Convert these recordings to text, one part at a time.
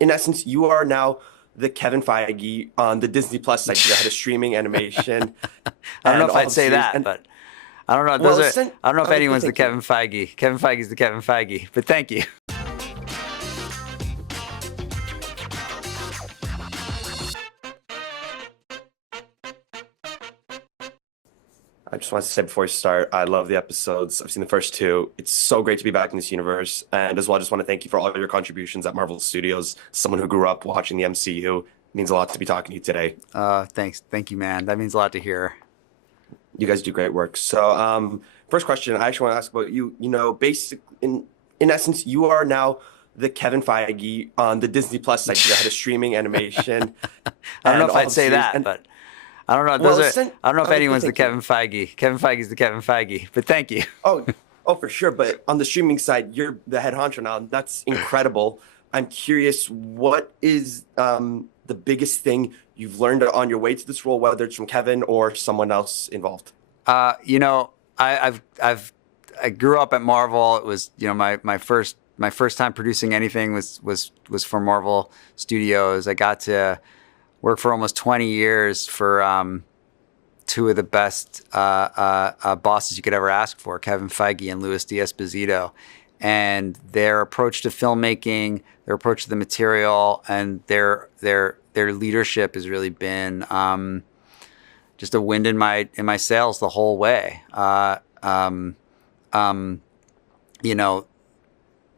in essence, you are now the Kevin Feige on the Disney Plus side. You're the head of streaming animation I don't know and if all I'd the say series. that, And but I don't know. well, listen, I don't know if I like to anyone's the thank you. Kevin Feige. Kevin Feige's the Kevin Feige, but thank you. I just want to say before we start, I love the episodes. I've seen the first two. It's so great to be back in this universe. And as well, I just want to thank you for all of your contributions at Marvel Studios. Someone who grew up watching the MCU, it means a lot to be talking to you today. Thanks. Thank you, man. That means a lot to hear. You guys do great work. So, first question, I actually want to ask about you. Basic in essence, you are now the Kevin Feige on the Disney Plus side. You're the head of streaming animation I don't know and if all I'd the say series. that, And but I don't know. well, listen, I don't know if I like to anyone's the thank you. Kevin Feige. Kevin Feige's the Kevin Feige, but thank you. Oh, oh, for sure. But on the streaming side, you're the head honcho now. And that's incredible. I'm curious, what is the biggest thing you've learned on your way to this role, whether it's from Kevin or someone else involved? You know, I grew up at Marvel. It was, my first time producing anything was for Marvel Studios. I got to work for almost 20 years for two of the best bosses you could ever ask for, Kevin Feige and Louis D'Esposito. And their approach to filmmaking, their approach to the material, and their leadership has really been just a wind in my sails the whole way. You know,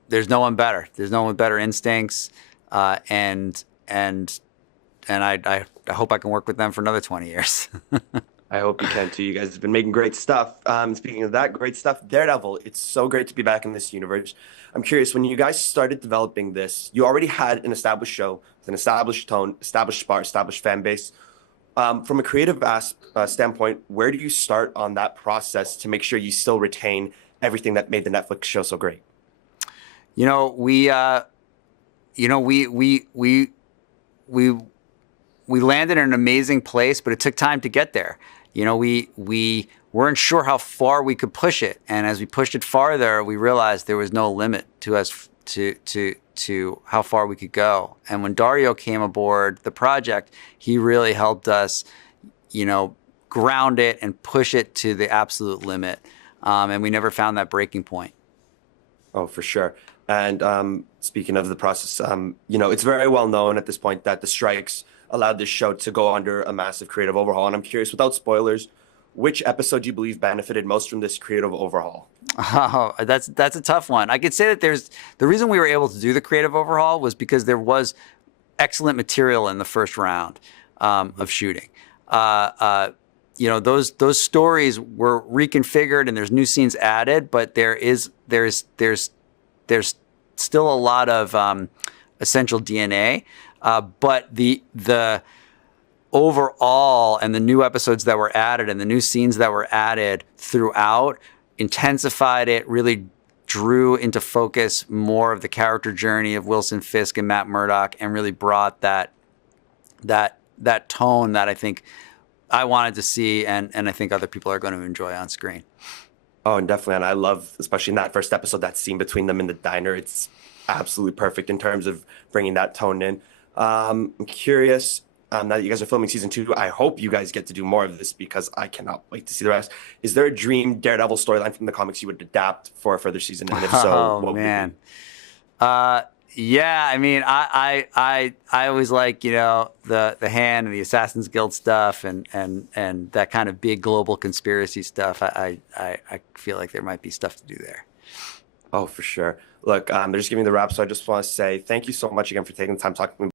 there's no one better. There's no one with better instincts, and I hope I can work with them for another 20 years. I hope you can too. You guys have been making great stuff. Speaking of that, great stuff, Daredevil. It's so great to be back in this universe. I'm curious, when you guys started developing this, you already had an established show, with an established tone, established spot, established fan base. From a creative standpoint, where do you start on that process to make sure you still retain everything that made the Netflix show so great? You know, we landed in an amazing place, but it took time to get there. You know, we weren't sure how far we could push it, and as we pushed it farther, we realized there was no limit to us to how far we could go. And when Dario came aboard the project, he really helped us, ground it and push it to the absolute limit. And we never found that breaking point. Oh, for sure. And speaking of the process, it's very well known at this point that the strikes allowed this show to go under a massive creative overhaul. And I'm curious, without spoilers, which episode do you believe benefited most from this creative overhaul? Oh, that's a tough one. I could say that the reason we were able to do the creative overhaul was because there was excellent material in the first round of shooting. Those stories were reconfigured and there's new scenes added, but there's still a lot of essential DNA. But the overall and the new episodes that were added and the new scenes that were added throughout intensified it, really drew into focus more of the character journey of Wilson Fisk and Matt Murdock, and really brought that tone that I think I wanted to see, and I think other people are going to enjoy on screen. Oh, and definitely. And I love, especially in that first episode, that scene between them in the diner. It's absolutely perfect in terms of bringing that tone in. I'm curious, now that you guys are filming season two, I hope you guys get to do more of this because I cannot wait to see the rest. Is there a dream Daredevil storyline from the comics you would adapt for a further season? And if so, Oh what would it man. be? Yeah, I mean, I always like, the Hand and the Assassin's Guild stuff and that kind of big global conspiracy stuff. I feel like there might be stuff to do there. Oh, for sure. Look, they're just giving me the wrap, so I just want to say thank you so much again for taking the time talking to me